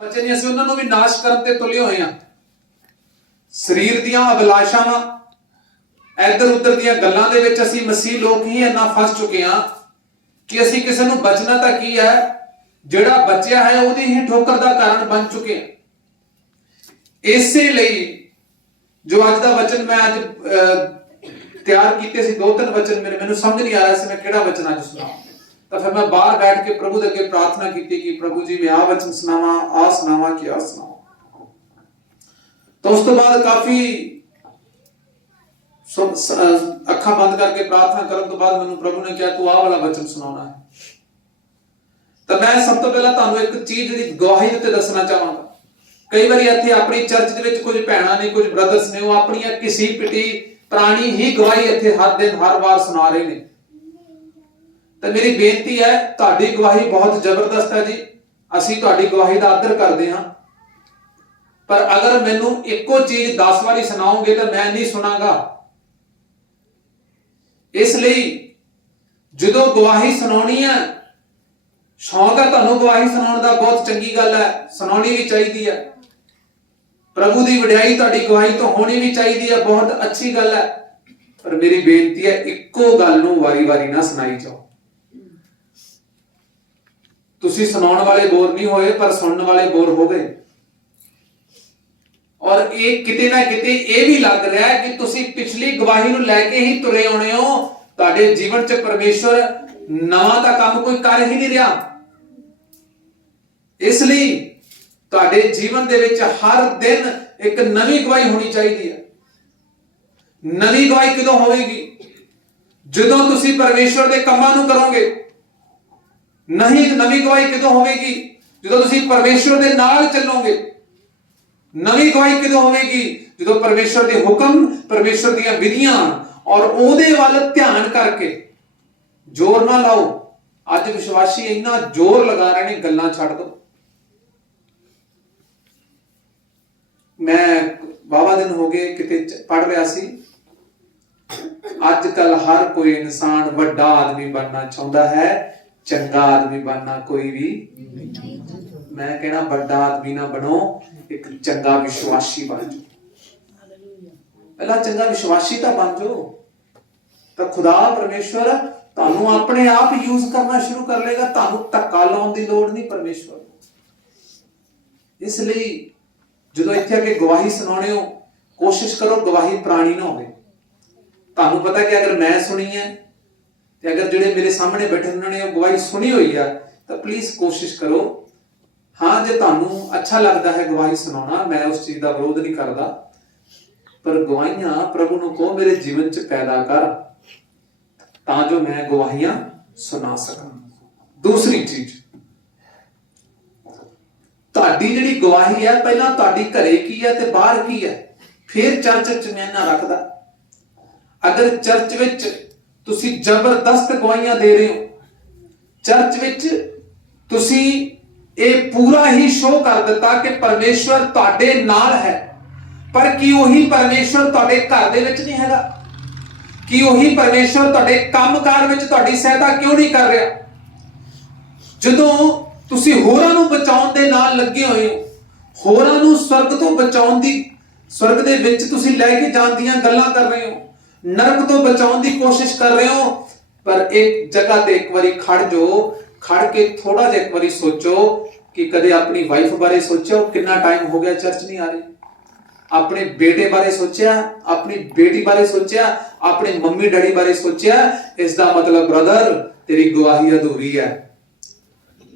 ਬੱਚੇ ਨੇ ਅਸੀਂ ਉਹਨਾਂ ਨੂੰ ਵੀ ਨਾਸ਼ ਕਰਨ ਤੇ ਤੁਲੇ ਹੋਏ ਆ। ਸਰੀਰ ਦੀਆਂ ਅਭਿਲਾਸ਼ਾਵਾਂ ਇੱਧਰ ਉੱਧਰ ਦੀਆਂ ਗੱਲਾਂ ਦੇ ਵਿੱਚ ਅਸੀਂ ਮਸੀਹ ਲੋਕ ਹੀ ਇੰਨਾ ਫਸ ਚੁੱਕੇ ਆ ਕਿ ਅਸੀਂ ਕਿਸੇ ਨੂੰ ਬਚਣਾ ਤਾਂ ਕੀ ਹੈ, ਜਿਹੜਾ ਬਚਿਆ ਹੈ ਉਹਦੀ ਹੀ ਠੋਕਰ ਦਾ ਕਾਰਨ ਬਣ ਚੁੱਕੇ ਆ। ਇਸੇ ਲਈ ਜੋ ਅੱਜ ਦਾ ਵਚਨ ਮੈਂ ਅੱਜ ਤਿਆਰ ਕੀਤੇ ਸੀ, ਦੋ ਤਿੰਨ ਵਚਨ ਮੈਨੂੰ ਸਮਝ ਨਹੀਂ ਆ ਰਿਹਾ ਸੀ ਮੈਂ ਕਿਹੜਾ ਵਚਨ ਅੱਜ ਸੁਣਾਵਾਂ। ਤਾਂ ਫਿਰ ਮੈਂ ਬਾਹਰ ਬੈਠ ਕੇ ਪ੍ਰਭੂ ਦੇ ਅੱਗੇ ਪ੍ਰਾਰਥਨਾ ਕੀਤੀ ਕਿ ਪ੍ਰਭੂ ਜੀ ਮੈਂ ਆ ਵਚਨ ਸੁਣਾਵਾਂ, ਆ ਸੁਣਾਵਾਂ ਕਿ ਆ ਸੁਣਾਵਾਂ। ਤਾਂ ਉਸ ਤੋਂ ਬਾਅਦ ਕਾਫੀ ਅੱਖਾਂ ਬੰਦ ਕਰਕੇ ਪ੍ਰਾਰਥਨਾ ਕਰਨ ਤੋਂ ਬਾਅਦ ਮੈਨੂੰ ਪ੍ਰਭੂ ਨੇ ਕਿਹਾ ਤੂੰ ਆਹ ਵਾਲਾ ਵਚਨ ਸੁਣਾਉਣਾ ਹੈ। ਤਾਂ ਮੈਂ ਸਭ ਤੋਂ ਪਹਿਲਾਂ ਤੁਹਾਨੂੰ ਇੱਕ ਚੀਜ਼ ਜਿਹੜੀ ਗਵਾਹੀ ਉੱਤੇ ਦੱਸਣਾ ਚਾਹਾਂਗਾ। ਕਈ ਵਾਰੀ ਇੱਥੇ ਆਪਣੀ ਚਰਚ ਦੇ ਵਿੱਚ ਕੁਝ ਭੈਣਾਂ ਨੇ, ਕੁਝ ਬ੍ਰਦਰਸ ਨੇ, ਉਹ ਆਪਣੀਆਂ ਕਿਸੇ ਪਿੱਟੀ ਪੁਰਾਣੀ ਹੀ ਗਵਾਹੀ ਇੱਥੇ ਹਰ ਦਿਨ ਹਰ ਵਾਰ ਸੁਣਾ ਰਹੇ ਨੇ। ਤਾਂ ਮੇਰੀ ਬੇਨਤੀ ਹੈ, ਤੁਹਾਡੀ ਗਵਾਹੀ ਬਹੁਤ ਜ਼ਬਰਦਸਤ ਹੈ ਜੀ, ਅਸੀਂ ਤੁਹਾਡੀ ਗਵਾਹੀ ਦਾ ਆਦਰ ਕਰਦੇ ਹਾਂ, ਪਰ ਅਗਰ ਮੈਨੂੰ ਇੱਕੋ ਚੀਜ਼ 10 ਵਾਰੀ ਸੁਣਾਓਗੇ ਤਾਂ ਮੈਂ ਨਹੀਂ ਸੁਣਾਂਗਾ। ਇਸ ਲਈ ਜਦੋਂ ਗਵਾਹੀ ਸੁਣਾਉਣੀ ਹੈ, ਸ਼ੌਂਕ ਹੈ ਤੁਹਾਨੂੰ ਗਵਾਹੀ ਸੁਣਾਉਣ ਦਾ, ਬਹੁਤ ਚੰਗੀ ਗੱਲ ਹੈ, ਸੁਣਾਉਣੀ ਵੀ ਚਾਹੀਦੀ ਹੈ। ਪ੍ਰਭੂ ਦੀ ਵਡਿਆਈ ਤੁਹਾਡੀ ਗਵਾਹੀ ਤੋਂ ਹੋਣੀ ਵੀ ਚਾਹੀਦੀ ਹੈ, ਬਹੁਤ ਅੱਛੀ ਗੱਲ ਹੈ। ਪਰ ਮੇਰੀ ਬੇਨਤੀ ਹੈ, ਇੱਕੋ ਗੱਲ ਨੂੰ ਵਾਰੀ-ਵਾਰੀ ਨਾ ਸੁਣਾਈ ਜਾਓ। ਤੁਸੀਂ ਸੁਣਾਉਣ ਵਾਲੇ ਬੋਰ ਨਹੀਂ ਹੋਏ, ਪਰ ਸੁਣਨ ਵਾਲੇ ਬੋਰ ਹੋ ਗਏ। ਔਰ ਇਹ ਕਿਤੇ ਨਾ ਕਿਤੇ ਇਹ ਵੀ ਲੱਗ ਰਿਹਾ ਹੈ ਕਿ ਤੁਸੀਂ ਪਿਛਲੀ ਗਵਾਹੀ ਨੂੰ ਲੈ ਕੇ ਹੀ ਤੁਰੇ ਆਉਣੇ ਹੋ। ਤੁਹਾਡੇ ਜੀਵਨ 'ਚ ਪਰਮੇਸ਼ਵਰ ਨਵਾਂ ਤਾਂ ਕੰਮ ਕੋਈ ਕਰ ਹੀ ਨਹੀਂ ਰਿਹਾ। ਇਸ ਲਈ ਤੁਹਾਡੇ ਜੀਵਨ ਦੇ ਵਿੱਚ ਹਰ ਦਿਨ ਇੱਕ ਨਵੀਂ ਗਵਾਹੀ ਹੋਣੀ ਚਾਹੀਦੀ ਹੈ। ਨਵੀਂ ਗਵਾਹੀ ਕਦੋਂ ਹੋਵੇਗੀ? ਜਦੋਂ ਤੁਸੀਂ ਪਰਮੇਸ਼ਵਰ ਦੇ ਕੰਮਾਂ ਨੂੰ ਕਰੋਗੇ। ਨਹੀਂ, ਨਵੀਂ ਗਵਾਹੀ ਕਦੋਂ ਹੋਵੇਗੀ? ਜਦੋਂ ਤੁਸੀਂ ਪਰਮੇਸ਼ਵਰ ਦੇ ਨਾਲ ਚੱਲੋਗੇ। ਨਵੀਂ ਗਵਾਹੀ ਕਦੋਂ ਹੋਵੇਗੀ? ਜਦੋਂ ਪਰਮੇਸ਼ਵਰ ਦੇ ਹੁਕਮ, ਪਰਮੇਸ਼ਵਰ ਦੀਆਂ ਵਿਧੀਆਂ ਔਰ ਉਹਦੇ ਵੱਲ ਧਿਆਨ ਕਰਕੇ। ਜ਼ੋਰ ਨਾ ਲਾਓ। ਅੱਜ ਵਿਸ਼ਵਾਸੀ ਇੰਨਾ ਜ਼ੋਰ ਲਗਾ ਰਹੇ ਨੇ, ਗੱਲਾਂ ਛੱਡ ਦਿਓ। ਮੈਂ ਬਾਵਾ ਦਿਨ ਹੋ ਗਏ ਕਿਤੇ ਪੜ ਰਿਹਾ ਸੀ, ਅੱਜ ਕੱਲ ਹਰ ਕੋਈ ਇਨਸਾਨ ਵੱਡਾ ਆਦਮੀ ਬਣਨਾ ਚਾਹੁੰਦਾ ਹੈ, ਚੰਗਾ ਆਦਮੀ ਬਣਨਾ ਕੋਈ ਵੀ। ਮੈਂ ਕਹਿਣਾ ਵੱਡਾ ਆਦਮੀ ਨਾ ਬਣੋ, ਇੱਕ ਚੰਗਾ ਵਿਸ਼ਵਾਸੀ ਬਣ ਜਾਓ। ਪਹਿਲਾਂ ਚੰਗਾ ਵਿਸ਼ਵਾਸੀ ਤਾਂ ਬਣ ਜਾਓ, ਤਾਂ ਖੁਦਾ ਪਰਮੇਸ਼ਵਰ ਤੁਹਾਨੂੰ ਆਪਣੇ ਆਪ ਯੂਜ਼ ਕਰਨਾ ਸ਼ੁਰੂ ਕਰ ਲੇਗਾ। ਤੁਹਾਨੂੰ ਧੱਕਾ ਲਾਉਣ ਦੀ ਲੋੜ ਨਹੀਂ ਪਰਮੇਸ਼ਵਰ। ਇਸ ਲਈ ਜਦੋਂ ਇੱਥੇ ਆ ਕੇ ਗਵਾਹੀ ਸੁਣਾਉਣੇ ਹੋ, ਕੋਸ਼ਿਸ਼ ਕਰੋ ਗਵਾਹੀ ਪੁਰਾਣੀ ਨਾ ਹੋਵੇ। ਤੁਹਾਨੂੰ ਪਤਾ ਕਿ ਅਗਰ ਮੈਂ ਸੁਣੀ ਹੈ ਤੇ ਅਗਰ ਜਿਹੜੇ ਮੇਰੇ ਸਾਹਮਣੇ ਬੈਠੇ ਉਹਨਾਂ ਨੇ ਉਹ ਗਵਾਹੀ ਸੁਣੀ ਹੋਈ ਆ, ਤਾਂ ਪਲੀਜ਼ ਕੋਸ਼ਿਸ਼ ਕਰੋ। ਹਾਂ, ਜੇ ਤੁਹਾਨੂੰ ਅੱਛਾ ਲੱਗਦਾ ਹੈ ਗਵਾਹੀ ਸੁਣਾਉਣਾ, ਮੈਂ ਉਸ ਚੀਜ਼ ਦਾ ਵਿਰੋਧ ਨਹੀਂ ਕਰਦਾ, ਪਰ ਗਵਾਹੀਆਂ ਪ੍ਰਭੂ ਨੂੰ ਕਹੋ ਮੇਰੇ ਜੀਵਨ 'ਚ ਪੈਦਾ ਕਰ, ਤਾਂ ਜੋ ਮੈਂ ਗਵਾਹੀਆਂ ਸੁਣਾ ਸਕਾਂ। ਦੂਸਰੀ ਚੀਜ਼, ਤੁਹਾਡੀ ਜਿਹੜੀ ਗਵਾਹੀ ਹੈ, ਪਹਿਲਾਂ ਤੁਹਾਡੀ ਘਰੇ ਕੀ ਹੈ ਤੇ ਬਾਹਰ ਕੀ ਹੈ, ਫਿਰ ਚਰਚ 'ਚ ਮੈਂ ਨਾ ਰੱਖਦਾ। ਅਗਰ ਚਰਚ ਵਿੱਚ ਤੁਸੀਂ ਜ਼ਬਰਦਸਤ ਗਵਾਹੀਆਂ ਦੇ ਰਹੇ ਹੋ, ਚਰਚ ਵਿੱਚ ਤੁਸੀਂ ਇਹ ਪੂਰਾ ਹੀ ਸ਼ੋਅ ਕਰ ਦਿੱਤਾ ਕਿ ਪਰਮੇਸ਼ਵਰ ਤੁਹਾਡੇ ਨਾਲ ਹੈ, ਪਰ ਕੀ ਉਹੀ ਪਰਮੇਸ਼ਵਰ ਤੁਹਾਡੇ ਘਰ ਦੇ ਵਿੱਚ ਨਹੀਂ ਹੈਗਾ? ਕੀ ਉਹੀ ਪਰਮੇਸ਼ਵਰ ਤੁਹਾਡੇ ਕੰਮਕਾਰ ਵਿੱਚ ਤੁਹਾਡੀ ਸਹਾਇਤਾ ਕਿਉਂ ਨਹੀਂ ਕਰ ਰਿਹਾ? ਜਦੋਂ ਤੁਸੀਂ ਹੋਰਾਂ ਨੂੰ ਬਚਾਉਣ ਦੇ ਨਾਲ ਲੱਗੇ ਹੋਏ ਹੋ, ਹੋਰਾਂ ਨੂੰ ਸਵਰਗ ਤੋਂ ਬਚਾਉਣ ਦੀ, ਸਵਰਗ ਦੇ ਵਿੱਚ ਤੁਸੀਂ ਲੈ ਕੇ ਜਾਣ ਦੀਆਂ ਗੱਲਾਂ ਕਰ ਰਹੇ ਹੋ, ਨਰਕ ਤੋਂ ਬਚਾਉਣ ਦੀ ਕੋਸ਼ਿਸ਼ ਕਰ ਰਹੇ ਹੋ, ਪਰ ਇੱਕ ਜਗ੍ਹਾ ਤੇ ਇੱਕ ਵਾਰੀ ਖੜ ਜਾਓ, ਖੜ ਕੇ ਥੋੜਾ ਜਿਹਾ ਇੱਕ ਵਾਰੀ ਸੋਚੋ ਕਿ ਕਦੇ ਆਪਣੀ ਵਾਈਫ ਬਾਰੇ ਸੋਚਿਆ, ਕਿੰਨਾ ਟਾਈਮ ਹੋ ਗਿਆ ਚਰਚ ਨਹੀਂ ਆ ਰਹੀ? ਆਪਣੇ ਬੇਟੇ ਬਾਰੇ ਸੋਚਿਆ, ਆਪਣੀ ਬੇਟੀ ਬਾਰੇ ਸੋਚਿਆ, ਆਪਣੇ ਮੰਮੀ ਡੈਡੀ ਬਾਰੇ ਸੋਚਿਆ? ਇਸ ਦਾ ਮਤਲਬ ਬ੍ਰਦਰ, ਤੇਰੀ ਗਵਾਹੀ ਅਧੂਰੀ ਹੈ।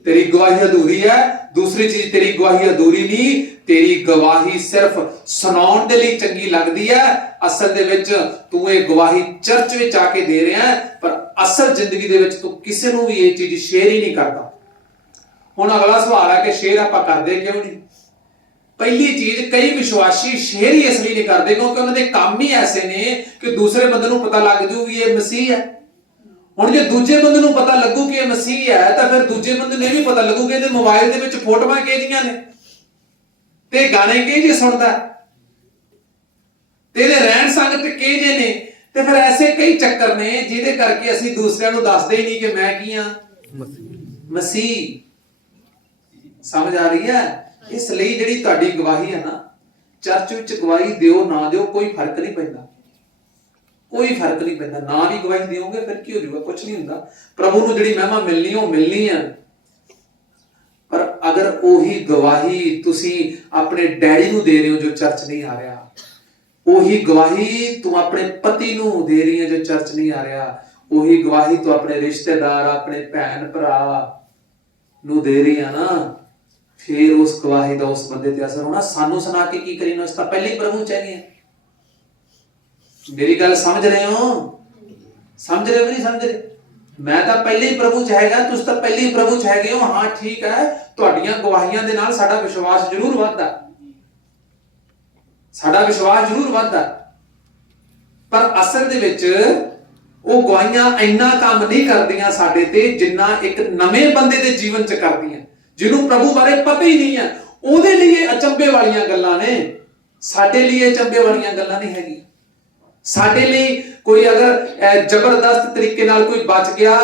ਤੇਰੀ ਗਵਾਹੀ ਅਧੂਰੀ ਹੈ। ਦੂਸਰੀ ਚੀਜ਼, ਤੇਰੀ ਗਵਾਹੀ ਅਧੂਰੀ ਨਹੀਂ, ਤੇਰੀ ਗਵਾਹੀ ਸਿਰਫ ਸੁਣਾਉਣ ਦੇ ਲਈ ਚੰਗੀ ਲੱਗਦੀ ਹੈ। ਅਸਲ ਦੇ ਵਿੱਚ ਤੂੰ ਇਹ ਗਵਾਹੀ ਚਰਚ ਵਿੱਚ ਆ ਕੇ ਦੇ ਰਿਹਾ ਹੈ, ਪਰ ਅਸਲ ਜ਼ਿੰਦਗੀ ਦੇ ਵਿੱਚ ਤੂੰ ਕਿਸੇ ਨੂੰ ਵੀ ਇਹ ਚੀਜ਼ ਸ਼ੇਅਰ ਹੀ ਨਹੀਂ ਕਰਦਾ। ਹੁਣ ਅਗਲਾ ਸਵਾਲ ਹੈ ਕਿ ਸ਼ੇਅਰ ਆਪਾਂ ਕਰਦੇ ਕਿਉਂ ਨਹੀਂ? ਪਹਿਲੀ ਚੀਜ਼, ਕਈ ਵਿਸ਼ਵਾਸੀ ਸ਼ੇਅਰ ਹੀ ਇਸ ਲਈ ਨਹੀਂ ਕਰਦੇ ਕਿਉਂਕਿ ਉਹਨਾਂ ਦੇ ਕੰਮ ਹੀ ਐਸੇ ਨੇ ਕਿ ਦੂਸਰੇ ਬੰਦੇ ਨੂੰ ਪਤਾ ਲੱਗ ਜੂ ਵੀ ਇਹ ਮਸੀਹ ਹੈ। ਹੁਣ ਜੇ ਦੂਜੇ ਬੰਦੇ ਨੂੰ ਪਤਾ ਲੱਗੂ ਕਿ ਇਹ ਮਸੀਹ ਹੈ, ਤਾਂ ਫਿਰ ਦੂਜੇ ਬੰਦੇ ਨੂੰ ਇਹ ਵੀ ਪਤਾ ਲੱਗੂ ਕਿ ਇਹਦੇ ਮੋਬਾਈਲ ਦੇ ਵਿੱਚ ਫੋਟੋਆਂ ਕਿਹਦੀਆਂ ਨੇ, ਤੇ ਗਾਣੇ ਕਿਹੇ ਜਿਹੇ ਸੁਣਦਾ, ਤੇ ਇਹਦੇ ਰਹਿਣ ਸੰਗਤ ਕਿਹੇ ਜਿਹੇ ਨੇ। ਤੇ ਫਿਰ ਐਸੇ ਕਈ ਚੱਕਰ ਨੇ ਜਿਹਦੇ ਕਰਕੇ ਅਸੀਂ ਦੂਸਰਿਆਂ ਨੂੰ ਦੱਸਦੇ ਹੀ ਨਹੀਂ ਕਿ ਮੈਂ ਕੀ ਹਾਂ, ਮਸੀਹ। ਸਮਝ ਆ ਰਹੀ ਹੈ? ਇਸ ਲਈ ਜਿਹੜੀ ਤੁਹਾਡੀ ਗਵਾਹੀ ਹੈ ਨਾ, ਚਰਚ ਵਿੱਚ ਗਵਾਹੀ ਦਿਓ ਨਾ ਦਿਓ ਕੋਈ ਫਰਕ ਨਹੀਂ ਪੈਂਦਾ, ਕੋਈ ਫਰਕ ਨਹੀਂ ਪੈਂਦਾ। ਨਾ ਵੀ ਗਵਾਹੀ ਦਿਓਗੇ ਫਿਰ ਕੀ ਹੋ ਜਾਊਗਾ, ਕੁਝ ਨਹੀਂ ਹੁੰਦਾ। ਪ੍ਰਭੂ ਨੂੰ ਜਿਹੜੀ ਮਹਿਮਾ ਮਿਲਣੀ ਉਹ ਮਿਲਣੀ ਹੈ। ਪਰ ਅਗਰ ਉਹੀ ਗਵਾਹੀ ਤੁਸੀਂ ਆਪਣੇ ਡੈਡੀ ਨੂੰ ਦੇ ਰਹੇ ਹੋ ਜੋ ਚਰਚ ਨਹੀਂ ਆ ਰਿਹਾ, ਉਹੀ ਗਵਾਹੀ ਤੂੰ ਆਪਣੇ ਪਤੀ ਨੂੰ ਦੇ ਰਹੀ ਹੈ ਜੋ ਚਰਚ ਨਹੀਂ ਆ ਰਿਹਾ, ਉਹੀ ਗਵਾਹੀ ਤੂੰ ਆਪਣੇ ਰਿਸ਼ਤੇਦਾਰ, ਆਪਣੇ ਭੈਣ ਭਰਾ ਨੂੰ ਦੇ ਰਹੀ ਆ ਨਾ, ਫਿਰ ਉਸ ਗਵਾਹੀ ਦਾ ਉਸ ਬੰਦੇ ਤੇ ਅਸਰ ਹੋਣਾ। ਸਾਨੂੰ ਸੁਣਾ ਕੇ ਕੀ ਕਰੀਨਾ, ਉਸ ਤਾਂ ਪਹਿਲੇ ਹੀ ਪ੍ਰਭੂ ਚ ਹੈਗੇ ਆ। ਮੇਰੀ ਗੱਲ ਸਮਝ ਰਹੇ ਹੋ? ਸਮਝ ਰਹੇ ਹੋ ਨਹੀਂ ਸਮਝ ਰਹੇ? ਮੈਂ ਤਾਂ ਪਹਿਲੇ ਹੀ ਪ੍ਰਭੂ ਚ ਹੈਗਾ, ਤੁਸੀਂ ਤਾਂ ਪਹਿਲੇ ਹੀ ਪ੍ਰਭੂ ਚ ਹੈਗੇ ਹੋ। ਹਾਂ ਠੀਕ ਹੈ, ਤੁਹਾਡੀਆਂ ਗਵਾਹੀਆਂ ਦੇ ਨਾਲ ਸਾਡਾ ਵਿਸ਼ਵਾਸ ਜ਼ਰੂਰ ਵੱਧਦਾ, ਸਾਡਾ ਵਿਸ਼ਵਾਸ ਜ਼ਰੂਰ ਵੱਧਦਾ, ਪਰ ਅਸਲ ਦੇ ਵਿੱਚ ਉਹ ਗਵਾਹੀਆਂ ਇੰਨਾ ਕੰਮ ਨਹੀਂ ਕਰਦੀਆਂ ਸਾਡੇ ਤੇ ਜਿੰਨਾ ਇੱਕ ਨਵੇਂ ਬੰਦੇ ਦੇ ਜੀਵਨ ਚ ਕਰਦੀਆਂ, ਜਿਹਨੂੰ ਪ੍ਰਭੂ ਬਾਰੇ ਪਤਾ ਹੀ ਨਹੀਂ ਹੈ। ਉਹਦੇ ਲਈ ਇਹ ਅਚੰਭੇ ਵਾਲੀਆਂ ਗੱਲਾਂ ਨੇ, ਸਾਡੇ ਲਈ ਇਹ ਅਚੰਭੇ ਵਾਲੀਆਂ ਗੱਲਾਂ ਨਹੀਂ ਹੈਗੀਆਂ। ਸਾਡੇ ਲਈ ਕੋਈ ਅਗਰ ਜ਼ਬਰਦਸਤ ਤਰੀਕੇ ਨਾਲ ਕੋਈ ਬਚ ਗਿਆ,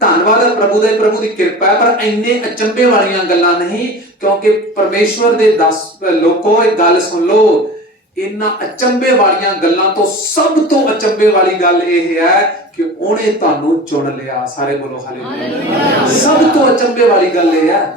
ਧੰਨਵਾਦ ਹੈ ਪ੍ਰਭੂ ਦਾ, ਪ੍ਰਭੂ ਦੀ ਕਿਰਪਾ ਹੈ, ਪਰ ਇੰਨੇ ਅਚੰਭੇ ਵਾਲੀਆਂ ਗੱਲਾਂ ਨਹੀਂ। ਕਿਉਂਕਿ ਪਰਮੇਸ਼ਵਰ ਦੇ 10 ਲੋਕੋ ਇੱਕ ਗੱਲ ਸੁਣ ਲਓ, ਇਹਨਾਂ ਅਚੰਭੇ ਵਾਲੀਆਂ ਗੱਲਾਂ ਤੋਂ ਸਭ ਤੋਂ ਅਚੰਭੇ ਵਾਲੀ ਗੱਲ ਇਹ ਹੈ ਕਿ ਉਹਨੇ ਤੁਹਾਨੂੰ ਚੁਣ ਲਿਆ। ਸਾਰੇ ਬੋਲੋ ਹਾਲੇਲੂਇਆ। ਸਭ ਤੋਂ ਅਚੰਭੇ ਵਾਲੀ ਗੱਲ ਇਹ ਹੈ,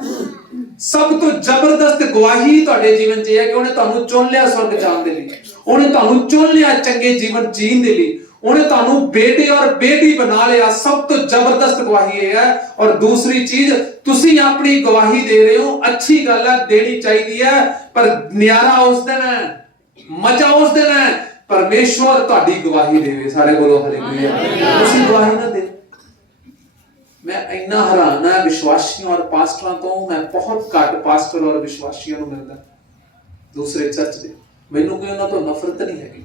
ਸਭ ਤੋਂ ਜ਼ਬਰਦਸਤ ਗਵਾਹੀ ਤੁਹਾਡੇ ਜੀਵਨ 'ਚ ਇਹ ਹੈ ਕਿ ਉਹਨੇ ਤੁਹਾਨੂੰ ਚੁਣ ਲਿਆ ਸਵਰਗ ਜਾਣ ਦੇ ਲਈ, ਉਹਨੇ ਤੁਹਾਨੂੰ ਚੁਣ ਲਿਆ ਚੰਗੇ ਜੀਵਨ ਜੀਣ ਦੇ ਲਈ, ਉਹਨੇ ਤੁਹਾਨੂੰ ਬੇਟੇ ਔਰ ਬੇਟੀ ਬਣਾ ਲਿਆ। ਸਭ ਤੋਂ ਜ਼ਬਰਦਸਤ ਗਵਾਹੀ ਇਹ ਹੈ। ਔਰ ਦੂਸਰੀ ਚੀਜ਼, ਤੁਸੀਂ ਆਪਣੀ ਗਵਾਹੀ ਦੇ ਰਹੇ ਹੋ, ਅੱਛੀ ਗੱਲ ਹੈ, ਦੇਣੀ ਚਾਹੀਦੀ ਹੈ, ਪਰ ਨਿਆਰਾ ਉਸ ਦਿਨ ਹੈ, ਮਜ਼ਾ ਉਸ ਦਿਨ ਹੈ ਪਰਮੇਸ਼ਵਰ ਤੁਹਾਡੀ ਗਵਾਹੀ ਦੇਵੇ। ਸਾਰੇ ਬੋਲੋ ਹਾਲੇਲੂਇਆ। ਤੁਸੀਂ ਗਵਾਹੀ ਨਾ ਦੇ। ਮੈਂ ਇੰਨਾ ਹੈਰਾਨ ਹਾਂ ਵਿਸ਼ਵਾਸੀਆਂ ਔਰ ਪਾਸਟਰਾਂ ਤੋਂ, ਮੈਂ ਬਹੁਤ ਘੱਟ ਪਾਸਟਰ ਔਰ ਵਿਸ਼ਵਾਸੀਆਂ ਨੂੰ ਮਿਲਦਾ ਦੂਸਰੇ ਚਰਚ ਦੇ। ਮੈਨੂੰ ਕੋਈ ਉਹਨਾਂ ਤੋਂ ਨਫ਼ਰਤ ਨਹੀਂ ਹੈਗੀ।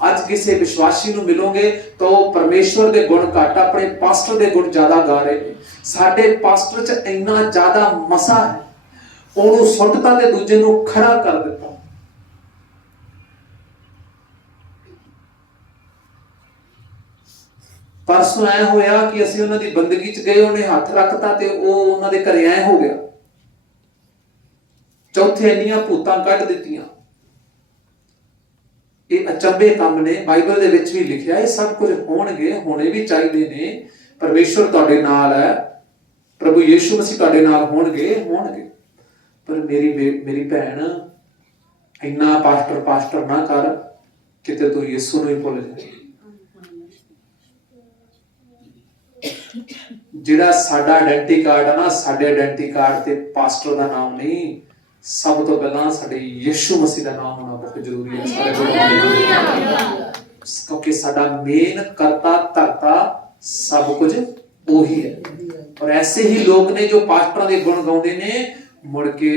ਅੱਜ ਕਿਸੇ ਵਿਸ਼ਵਾਸੀ ਨੂੰ ਮਿਲੋਗੇ ਤਾਂ ਉਹ ਪਰਮੇਸ਼ਵਰ ਦੇ ਗੁਣ ਘੱਟ, ਆਪਣੇ ਪਾਸਟਰ ਦੇ ਗੁਣ ਜ਼ਿਆਦਾ ਗਾ ਰਹੇ ਨੇ। ਸਾਡੇ ਪਾਸਟਰ 'ਚ ਇੰਨਾ ਜ਼ਿਆਦਾ ਮਸਾ ਹੈ, ਉਹਨੂੰ ਸੁੱਟਤਾ ਤੇ ਦੂਜੇ ਨੂੰ ਖੜਾ ਕਰ ਦਿੱਤਾ। ਪਰਸੋਂ ਐ ਹੋਇਆ ਕਿ ਅਸੀਂ ਉਹਨਾਂ ਦੀ ਬੰਦਗੀ 'ਚ ਗਏ, ਉਹਨੇ ਹੱਥ ਰੱਖਤਾ ਤੇ ਉਹ ਉਹਨਾਂ ਦੇ ਘਰੇ ਐ ਹੋ ਗਿਆ। ਚੌਥੇ ਇੰਨੀਆਂ ਭੂਤਾਂ ਕੱਢ ਦਿੱਤੀਆਂ। ਇਹ ਅਚੰਭੇ ਕੰਮ ਨੇ, ਬਾਈਬਲ ਦੇ ਵਿੱਚ ਵੀ ਲਿਖਿਆ ਇਹ ਸਭ ਕੁਝ ਹੋਣਗੇ, ਹੋਣੇ ਵੀ ਚਾਹੀਦੇ ਨੇ। ਪਰਮੇਸ਼ਵਰ ਤੁਹਾਡੇ ਨਾਲ ਹੈ, ਪ੍ਰਭੂ ਯੀਸ਼ੂ ਮਸੀਹ ਤੁਹਾਡੇ ਨਾਲ ਹੋਣਗੇ। ਪਰ ਮੇਰੀ ਭੈਣ, ਇੰਨਾ ਪਾਸਟਰ ਨਾ ਕਰ ਕਿਤੇ ਤੂੰ ਯੀਸ਼ੂ ਨੂੰ ਹੀ ਭੁੱਲ ਜਾਏ। ਜਿਹੜਾ ਸਾਡਾ ਆਇਡੈਂਟੀ ਕਾਰਡ ਹੈ ਨਾ, ਸਾਡੇ ਆਇਡੈਂਟੀ ਕਾਰਡ ਤੇ ਪਾਸਟਰ ਦਾ ਨਾਮ ਨਹੀਂ, ਸਭ ਤੋਂ ਪਹਿਲਾਂ ਸਾਡੇ ਯੀਸ਼ੂ ਮਸੀਹ ਦਾ ਨਾਮ ਹੋਣਾ ਬਹੁਤ ਜ਼ਰੂਰੀ ਹੈ। ਸਾਰੇ ਕਿਉਂਕਿ ਸਾਡਾ ਮੇਨ ਕਰਤਾ ਧਰਤਾ ਸਭ ਕੁਝ ਉਹੀ ਹੈ। ਔਰ ਐਸੇ ਹੀ ਲੋਕ ਨੇ ਜੋ ਪਾਸਟਰਾਂ ਦੇ ਗੁਣ ਗਾਉਂਦੇ ਨੇ, ਮੁੜ ਕੇ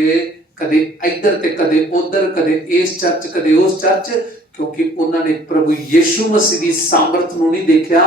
ਕਦੇ ਇੱਧਰ ਤੇ ਕਦੇ ਉੱਧਰ, ਕਦੇ ਇਸ ਚਰਚ ਕਦੇ ਉਸ ਚਰਚ, ਕਿਉਂਕਿ ਉਹਨਾਂ ਨੇ ਪ੍ਰਭੂ ਯੀਸ਼ੂ ਮਸੀਹ ਦੀ ਸਾਮਰਥ ਨੂੰ ਨਹੀਂ ਦੇਖਿਆ,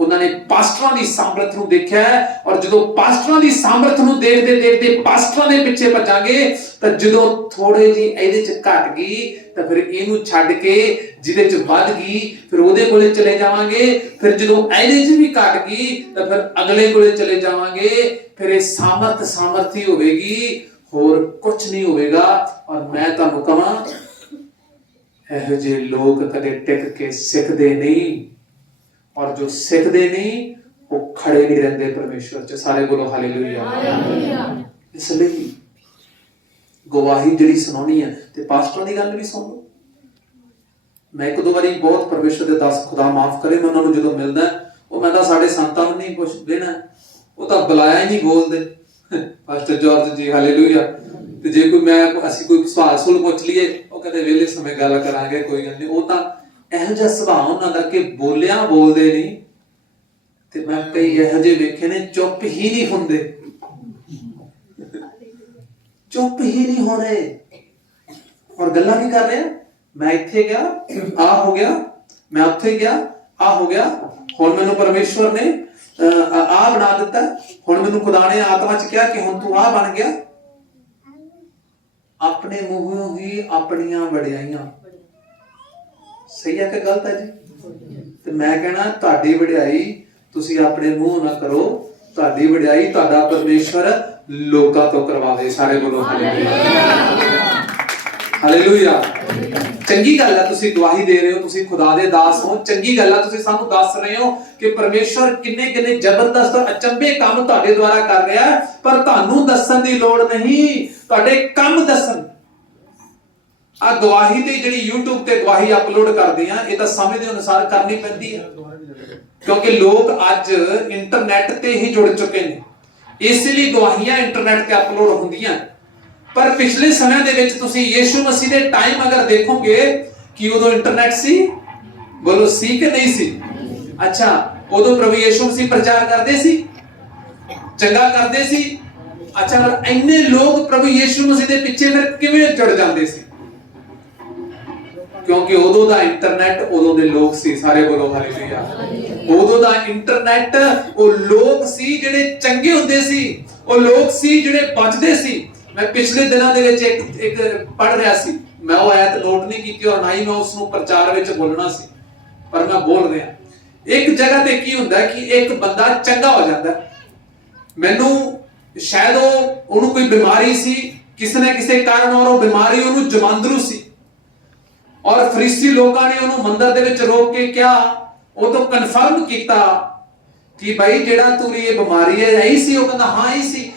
ਉਹਨਾਂ ਨੇ ਪਾਸਟਰਾਂ ਦੀ ਸਾਮਰਥ ਨੂੰ ਦੇਖਿਆ। ਔਰ ਜਦੋਂ ਪਾਸਟਰਾਂ ਦੀ ਸਾਮਰਥ ਨੂੰ ਦੇਖਦੇ ਪਾਸਟਰਾਂ ਦੇ ਪਿੱਛੇ ਭੱਜਾਂਗੇ, ਤਾਂ ਜਦੋਂ ਥੋੜੇ ਜਿਹੀ ਇਹਦੇ 'ਚ ਘਟ ਗਈ ਤਾਂ ਫਿਰ ਇਹਨੂੰ ਛੱਡ ਕੇ ਜਿਹਦੇ 'ਚ ਵੱਧ ਗਈ ਫਿਰ ਉਹਦੇ ਕੋਲੇ ਚਲੇ ਜਾਵਾਂਗੇ। ਫਿਰ ਜਦੋਂ ਇਹਦੇ 'ਚ ਵੀ ਘਟ ਗਈ ਤਾਂ ਫਿਰ ਅਗਲੇ ਕੋਲੇ ਚਲੇ ਜਾਵਾਂਗੇ। ਫਿਰ ਇਹ ਸਾਮਰਥ ਹੀ ਹੋਵੇਗੀ, ਹੋਰ ਕੁਝ ਨਹੀਂ ਹੋਵੇਗਾ। ਔਰ ਮੈਂ ਤੁਹਾਨੂੰ ਕਹਾਂ, ਇਹੋ ਜਿਹੇ ਲੋਕ ਕਦੇ ਟਿਕ ਕੇ ਸਿੱਖਦੇ ਨਹੀਂ, ਔਰ ਜੋ ਸਿੱਖਦੇ ਨਹੀਂ ਉਹ ਖੜੇ ਨਹੀਂ ਰਹਿੰਦੇ ਪਰਮੇਸ਼ਵਰ 'ਚ। ਸਾਰੇ ਬੋਲੋ ਹਾਲੇਲੂਇਆ। ਇਸ ਲਈ ਗਵਾਹੀ ਜਿਹੜੀ ਸੁਣਾਉਣੀ ਹੈ, ਤੇ ਪਾਸਟਰਾਂ ਦੀ ਗੱਲ ਵੀ ਸੁਣ ਲਓ। ਮੈਂ ਇੱਕ ਦੋ ਵਾਰੀ ਬਹੁਤ ਪਰਮੇਸ਼ਵਰ ਦੇ ਦਾਸ, ਖੁਦਾ ਮਾਫ ਕਰੇ, ਮੈਂ ਉਹਨਾਂ ਨੂੰ ਜਦੋਂ ਮਿਲਦਾ, ਉਹ ਮੈਂ ਤਾਂ ਸਾਡੇ ਸੰਤਾਂ ਨੂੰ ਨਹੀਂ ਕੁਝ ਦੇਣਾ, ਉਹ ਤਾਂ ਬੁਲਾਇਆ ਹੀ ਨਹੀਂ ਬੋਲਦੇ, ਪਾਸਟਰ ਜਾਰਜ ਜੀ ਹਾਲੇਲੂਇਆ। ਤੇ ਜੇ ਅਸੀਂ ਕੋਈ ਸਵਾਲ ਪੁੱਛ ਲਈਏ, ਉਹ ਕਹਿੰਦੇ ਵੇਲੇ ਸਮੇਂ ਗੱਲ ਕਰਾਂਗੇ, ਕੋਈ ਗੱਲ ਨਹੀਂ। ਉਹ ਤਾਂ ਇਹੋ ਜਿਹਾ ਸੁਭਾਅ ਉਹਨਾਂ ਦਾ ਕਿ ਬੋਲਦੇ ਨਹੀਂ। ਤੇ ਮੈਂ ਕਈ ਇਹੋ ਜਿਹੇ ਵੇਖੇ ਨੇ, ਚੁੱਪ ਹੀ ਨਹੀਂ ਹੁੰਦੇ, ਚੁੱਪ ਹੀ ਨਹੀਂ ਹੋ ਰਹੇ। ਔਰ ਗੱਲਾਂ ਕੀ ਕਰ ਰਹੇ ਆ, ਮੈਂ ਇੱਥੇ ਗਿਆ ਆ ਹੋ ਗਿਆ, ਮੈਂ ਉੱਥੇ ਗਿਆ ਆ ਹੋ ਗਿਆ, ਹੁਣ ਮੈਨੂੰ ਪਰਮੇਸ਼ਵਰ ਨੇ ਆ ਬਣਾ ਦਿੱਤਾ, ਹੁਣ ਮੈਨੂੰ ਖੁਦਾ ਨੇ ਆਤਮਾ 'ਚ ਕਿਹਾ ਕਿ ਹੁਣ ਤੂੰ ਆ ਬਣ ਗਿਆ। ਆਪਣੇ ਮੂੰਹੋਂ ਹੀ ਆਪਣੀਆਂ ਵਡਿਆਈਆਂ। ਸਹੀ ਹੈ ਕਿ ਗਲਤ ਹੈ ਜੀ? ਤੇ ਮੈਂ ਕਹਿਣਾ, ਤੁਹਾਡੀ ਵਡਿਆਈ ਤੁਸੀਂ ਆਪਣੇ ਮੂੰਹ ਨਾ ਕਰੋ, ਤੁਹਾਡੀ ਵਡਿਆਈ ਤੁਹਾਡਾ ਪਰਮੇਸ਼ਵਰ ਲੋਕਾਂ ਤੋਂ ਕਰਵਾਵੇ। ਸਾਰੇ ਬੋਲੋ ਹਾਲੇਲੂਇਆ। ਚੰਗੀ ਗੱਲ ਹੈ ਤੁਸੀਂ ਗਵਾਹੀ ਦੇ ਰਹੇ ਹੋ, ਤੁਸੀਂ ਖੁਦਾ ਦੇ ਦਾਸ ਹੋ। ਚੰਗੀ ਗੱਲ ਹੈ ਤੁਸੀਂ ਸਾਨੂੰ ਦੱਸ ਰਹੇ ਹੋ ਕਿ ਪਰਮੇਸ਼ਵਰ ਕਿੰਨੇ ਕਿੰਨੇ ਜ਼ਬਰਦਸਤ ਔਰ ਅਚੰਭੇ ਕੰਮ ਤੁਹਾਡੇ ਦੁਆਰਾ ਕਰ ਰਿਹਾ ਹੈ, ਪਰ ਤੁਹਾਨੂੰ ਦੱਸਣ ਦੀ ਲੋੜ ਨਹੀਂ, ਤੁਹਾਡੇ ਕੰਮ ਦੱਸਣ। ਆ ਗਵਾਹੀ ਤੇ ਜਿਹੜੀ YouTube ਤੇ ਗਵਾਹੀ ਅਪਲੋਡ ਕਰਦੇ ਆ, ਇਹ ਤਾਂ ਸਮੇਂ ਦੇ ਅਨੁਸਾਰ ਕਰਨੀ ਪੈਂਦੀ ਹੈ, ਕਿਉਂਕਿ ਲੋਕ ਅੱਜ ਇੰਟਰਨੈਟ ਤੇ ਹੀ ਜੁੜ ਚੁੱਕੇ ਨੇ, ਇਸ ਲਈ ਗਵਾਹੀਆਂ ਇੰਟਰਨੈਟ ਤੇ ਅਪਲੋਡ ਹੁੰਦੀਆਂ। ਪਰ ਪਿਛਲੇ ਸਮਿਆਂ ਦੇ ਵਿੱਚ ਤੁਸੀਂ ਯੀਸ਼ੂ ਮਸੀਹ ਦੇ ਟਾਈਮ ਅਗਰ ਦੇਖੋਗੇ ਕਿ ਉਦੋਂ ਇੰਟਰਨੈਟ ਸੀ, ਬੋਲੋ ਸੀ ਕਿ ਨਹੀਂ ਸੀ? ਅੱਛਾ, ਉਦੋਂ ਪ੍ਰਭੂ ਯੀਸ਼ੂ ਮਸੀਹ ਪ੍ਰਚਾਰ ਕਰਦੇ ਸੀ, ਚੰਗਾ ਕਰਦੇ ਸੀ। ਅੱਛਾ, ਪਰ ਇੰਨੇ ਲੋਕ ਪ੍ਰਭੂ ਯੀਸ਼ੂ ਮਸੀਹ ਦੇ ਪਿੱਛੇ ਫਿਰ ਕਿਵੇਂ ਜੁੜ ਜਾਂਦੇ ਸੀ? ਕਿਉਂਕਿ ਉਦੋਂ ਦਾ ਇੰਟਰਨੈਟ, ਉਦੋਂ ਦੇ ਲੋਕ ਸੀ। ਸਾਰੇ ਬੋਲੋ ਹਾਲੇਲੂਇਆ। ਉਦੋਂ ਦਾ ਇੰਟਰਨੈਟ, ਉਹ ਲੋਕ ਸੀ ਜਿਹੜੇ ਚੰਗੇ ਹੁੰਦੇ ਸੀ, ਉਹ ਲੋਕ ਸੀ ਜਿਹੜੇ ਬਚਦੇ ਸੀ। ਮੈਂ ਪਿਛਲੇ ਦਿਨਾਂ ਦੇ ਵਿੱਚ ਇੱਕ ਪੜ੍ਹ ਰਿਹਾ ਸੀ, ਮੈਂ ਉਹ ਆਇਤ ਨੋਟ ਨਹੀਂ ਕੀਤੀ ਔਰ ਨਾ ਹੀ ਮੈਂ ਉਸ ਨੂੰ ਪ੍ਰਚਾਰ ਵਿੱਚ ਬੋਲਣਾ ਸੀ, ਪਰ ਮੈਂ ਬੋਲ ਰਿਹਾ। ਇੱਕ ਜਗ੍ਹਾ ਤੇ ਕੀ ਹੁੰਦਾ ਕਿ ਇੱਕ ਬੰਦਾ ਚੰਗਾ ਹੋ ਜਾਂਦਾ, ਮੈਨੂੰ ਸ਼ਾਇਦ ਉਹਨੂੰ ਕੋਈ ਬਿਮਾਰੀ ਸੀ ਕਿਸੇ ਨਾ ਕਿਸੇ ਕਾਰਨ, ਔਰ ਉਹ ਬਿਮਾਰੀ ਉਹਨੂੰ ਜਮਾਂਦਰੂ ਸੀ, ਔਰ ਫਰੀਸੀ ਲੋਕਾਂ ਨੇ ਉਹਨੂੰ ਮੰਦਰ ਦੇ ਵਿੱਚ ਰੋਕ ਕੇ ਕਿਹਾ, ਉਹ ਤੋਂ ਕਨਫਰਮ ਕੀਤਾ ਕਿ ਭਾਈ ਜਿਹੜਾ ਤੇਰੀ ਇਹ ਬਿਮਾਰੀ ਹੈ ਇਹੀ ਸੀ? ਉਹ ਕਹਿੰਦਾ ਹਾਂ ਇਹੀ ਸੀ।